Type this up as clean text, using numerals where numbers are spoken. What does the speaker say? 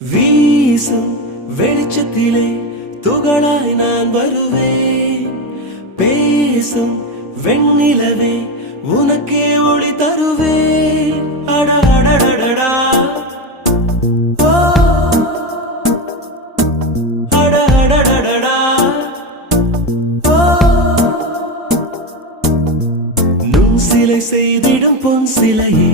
வீசும் வெளிச்சத்திலே துகளாய் நான் வருவேன். பேசும் வெண்ணிலவே உனக்கே ஒளி தருவேன். அட அடடடடா ஓ அட அடடடடா ஓ நுண் சிலை செய்திடும் பொன் சிலையே